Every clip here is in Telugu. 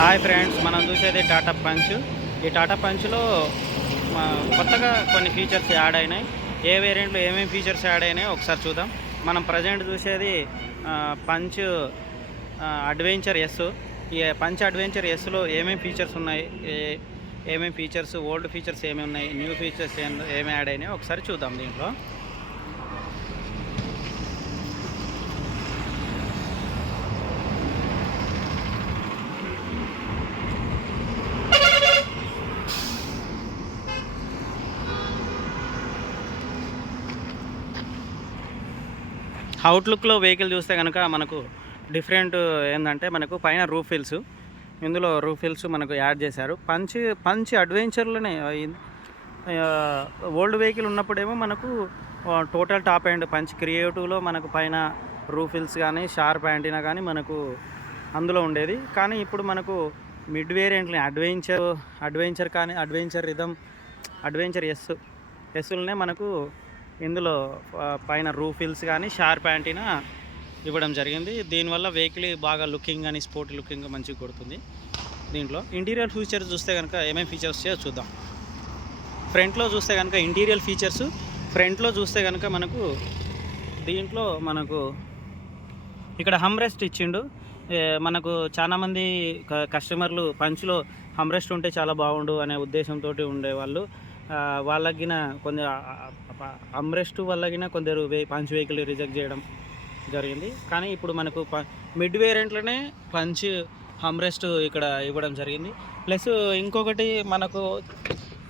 హాయ్ ఫ్రెండ్స్, మనం చూసేది టాటా పంచ్. ఈ టాటా పంచ్లో కొత్తగా కొన్ని ఫీచర్స్ యాడ్ అయినాయి. ఏ వేరియంట్లో ఏమేమి ఫీచర్స్ యాడ్ అయినాయో ఒకసారి చూద్దాం. మనం ప్రజెంట్ చూసేది పంచ్ అడ్వెంచర్ ఎస్. ఈ పంచ్ అడ్వెంచర్ ఎస్లో ఏమేమి ఫీచర్స్ ఉన్నాయి, ఏమేమి ఫీచర్స్, ఓల్డ్ ఫీచర్స్ ఏమేమి ఉన్నాయి, న్యూ ఫీచర్స్ ఏమి యాడ్ అయినాయో ఒకసారి చూద్దాం. దీంట్లో అవుట్లుక్లో వెహికల్ చూస్తే కనుక మనకు డిఫరెంట్ ఏంటంటే, మనకు పైన రూఫ్ హిల్స్, ఇందులో రూఫ్ హిల్స్ మనకు యాడ్ చేశారు. పంచ్ అడ్వెంచర్లోనే ఓల్డ్ వెహికల్ ఉన్నప్పుడేమో మనకు టోటల్ టాప్ అండ్ పంచ్ క్రియేటివ్లో మనకు పైన రూఫ్ హిల్స్ కానీ షార్ప్ యాంటీనా కానీ మనకు అందులో ఉండేది. కానీ ఇప్పుడు మనకు మిడ్ వేరియంట్ని అడ్వెంచర్ కానీ అడ్వెంచర్ రిథమ్, అడ్వెంచర్ ఎస్సులనే మనకు ఇందులో పైన రూఫ్ హిల్స్ కానీ షార్ప్ యాంటీనా ఇవ్వడం జరిగింది. దీనివల్ల వెహికల్ బాగా లుకింగ్ కానీ స్పోర్టీ లుకింగ్ మంచిగా కొడుతుంది. దీంట్లో ఇంటీరియర్ ఫీచర్స్ చూస్తే కనుక ఏమేమి ఫీచర్స్ చూద్దాం. ఫ్రంట్లో చూస్తే కనుక ఇంటీరియర్ ఫీచర్స్, ఫ్రంట్లో చూస్తే కనుక మనకు దీంట్లో మనకు ఇక్కడ హమ్రెస్ట్ ఇచ్చిండు. మనకు చాలామంది కస్టమర్లు పంచ్లో హమ్రెస్ట్ ఉంటే చాలా బాగుండు అనే ఉద్దేశంతో ఉండేవాళ్ళు. వాళ్ళకిన కొందరు హమ్రెస్ట్ వల్లగిన కొందరు పంచ్ వెహికల్ రిజెక్ట్ చేయడం జరిగింది. కానీ ఇప్పుడు మనకు మిడ్ వేరియంట్లోనే పంచ్ హమ్రెస్ట్ ఇక్కడ ఇవ్వడం జరిగింది. ప్లస్ ఇంకొకటి మనకు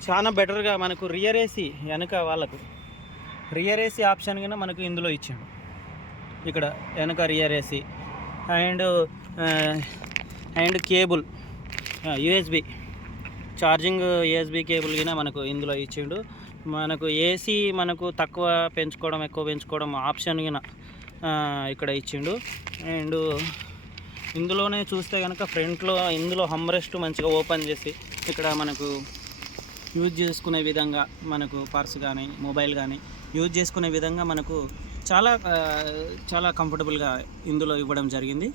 చాలా బెటర్గా మనకు రియర్ ఏసీ, వెనక వాళ్ళకు రియర్ ఏసీ ఆప్షన్ కింద మనకు ఇందులో ఇచ్చాడు. ఇక్కడ వెనక rear AC and cable USB charging USB cable కింద మనకు ఇందులో ఇచ్చిండు. మనకు ఏసీ మనకు తక్కువ పెంచుకోవడం ఎక్కువ పెంచుకోవడం ఆప్షన్ కింద ఇక్కడ ఇచ్చిండు. అండ్ ఇందులోనే చూస్తే కనుక ఫ్రంట్లో ఇందులో హమ్రెస్ట్ మంచిగా ఓపెన్ చేసి ఇక్కడ మనకు యూజ్ చేసుకునే విధంగా, మనకు పర్స్ కానీ మొబైల్ కానీ యూజ్ చేసుకునే విధంగా మనకు చాలా కంఫర్టబుల్గా ఇందులో ఇవ్వడం జరిగింది.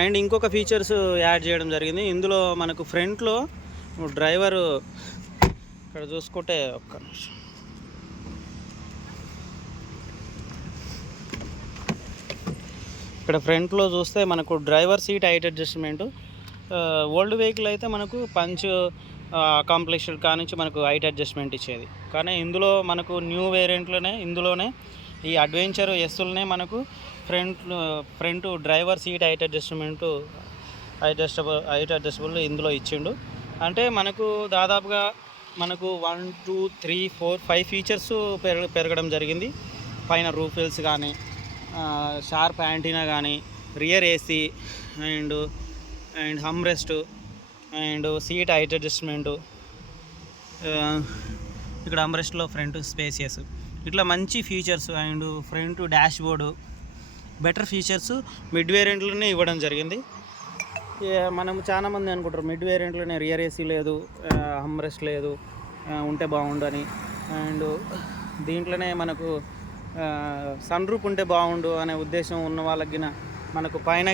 అండ్ ఇంకొక ఫీచర్స్ యాడ్ చేయడం జరిగింది. ఇందులో మనకు ఫ్రంట్లో డ్రైవరు ఇక్కడ చూసుకుంటే ఒక్క నిమిషం, ఇక్కడ ఫ్రంట్లో చూస్తే మనకు driver seat height adjustment. Old vehicle అయితే మనకు పంచ్ అకాంప్లిష్డ్ కానించి మనకు హైట్ అడ్జస్ట్మెంట్ ఇచ్చేది. కానీ ఇందులో మనకు న్యూ వేరియంట్లోనే ఇందులోనే ఈ అడ్వెంచర్ ఎస్సులనే మనకు front driver seat height adjustable ఇందులో ఇచ్చిండు. అంటే మనకు దాదాపుగా మనకు 1 2 3 4 5 ఫీచర్స్ పెరగడం జరిగింది. పైన రూఫ్ హిల్స్ కానీ, షార్ప్ యాంటీనా కానీ, rear AC and armrest and seat height adjustment, ఇక్కడ హమ్రెస్ట్లో ఫ్రంట్ స్పేసియస్, ఇట్లా మంచి features and front dashboard better features mid వేరియంట్లోనే ఇవ్వడం జరిగింది. మనం చాలామంది అనుకుంటారు మిడ్ వేరియంట్లోనే రియర్ ఏసీ లేదు, హమ్రెస్ట్ లేదు, ఉంటే బాగుండు అని. అండ్ దీంట్లోనే మనకు సన్ రూఫ్ ఉంటే బాగుండు అనే ఉద్దేశం ఉన్న వాళ్ళకి మనకు పైన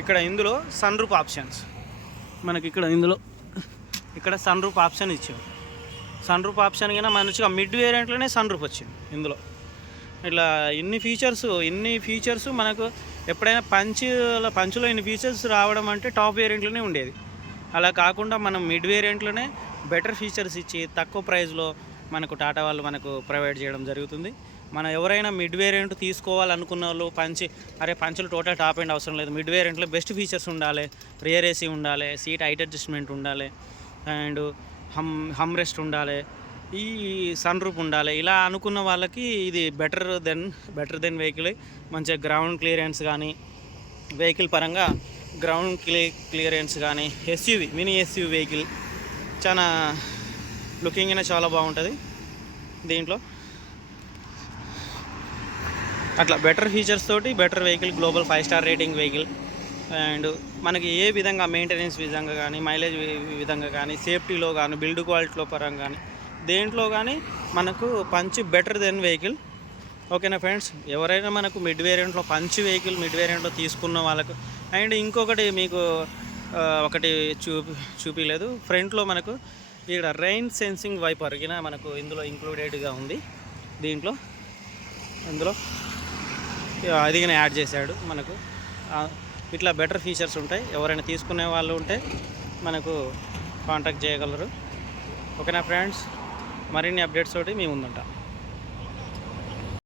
ఇక్కడ ఇందులో సన్ రూఫ్ ఆప్షన్స్ మనకి ఇక్కడ సన్ రూఫ్ ఆప్షన్ ఇచ్చాడు. సన్ రూఫ్ ఆప్షన్ కింద మంచిగా మిడ్ వేరియంట్లోనే సన్ రూఫ్ వచ్చింది ఇందులో. ఇట్లా ఇన్ని ఫీచర్స్ మనకు ఎప్పుడైనా పంచ్లో ఇన్ని ఫీచర్స్ రావడం అంటే టాప్ వేరియంట్లోనే ఉండేది. అలా కాకుండా మనం మిడ్ వేరియంట్లోనే బెటర్ ఫీచర్స్ ఇచ్చి తక్కువ ప్రైస్లో మనకు టాటా వాళ్ళు మనకు ప్రొవైడ్ చేయడం జరుగుతుంది. మనం ఎవరైనా మిడ్ వేరియంట్ తీసుకోవాలనుకున్న వాళ్ళు పంచులు టోటల్ టాప్ అండ్ అవసరం లేదు, మిడ్ వేరియంట్లో బెస్ట్ ఫీచర్స్ ఉండాలి, రియర్ ఏసీ ఉండాలి, సీట్ హైట్ అడ్జస్ట్మెంట్ ఉండాలి, అండ్ హమ్రెస్ట్ ఉండాలి, ఈ సన్ రూఫ్ ఉండాలి, ఇలా అనుకున్న వాళ్ళకి ఇది బెటర్ దెన్ వెహికల్. మంచిగా గ్రౌండ్ క్లియరెన్స్ కానీ, వెహికల్ పరంగా గ్రౌండ్ క్లియరెన్స్ కానీ, మినీ ఎస్యూవి వెహికల్ చాలా లుకింగ్ అయినా చాలా బాగుంటుంది దీంట్లో. అట్లా బెటర్ ఫీచర్స్ తోటి better vehicle, global 5 star rating vehicle. And మనకి ఏ విధంగా మెయింటెనెన్స్ విధంగా కానీ, మైలేజ్ విధంగా కానీ, సేఫ్టీలో కానీ, బిల్డ్ క్వాలిటీలో పరంగా కానీ, దేంట్లో కానీ మనకు పంచ్ బెటర్ దెన్ వెహికల్. ఓకేనా ఫ్రెండ్స్, ఎవరైనా మనకు మిడ్ వేరియంట్లో పంచ్ వెహికల్ మిడ్ వేరియంట్లో తీసుకున్న వాళ్ళకు అండ్ ఇంకొకటి మీకు ఒకటి చూపించలేదు, ఫ్రంట్లో మనకు ఇక్కడ రెయిన్ సెన్సింగ్ వైపర్ కింద మనకు ఇందులో ఇంక్లూడెడ్గా ఉంది. దీంట్లో ఇందులో అది కానీ యాడ్ చేశాడు మనకు. ఇట్లా బెటర్ ఫీచర్స్ ఉంటాయి. ఎవరైనా తీసుకునే వాళ్ళు ఉంటే మనకు కాంటాక్ట్ చేయగలరు. ఓకేనా ఫ్రెండ్స్, మరిన్ని అప్డేట్స్ తోటి మేము ముందుంటాం.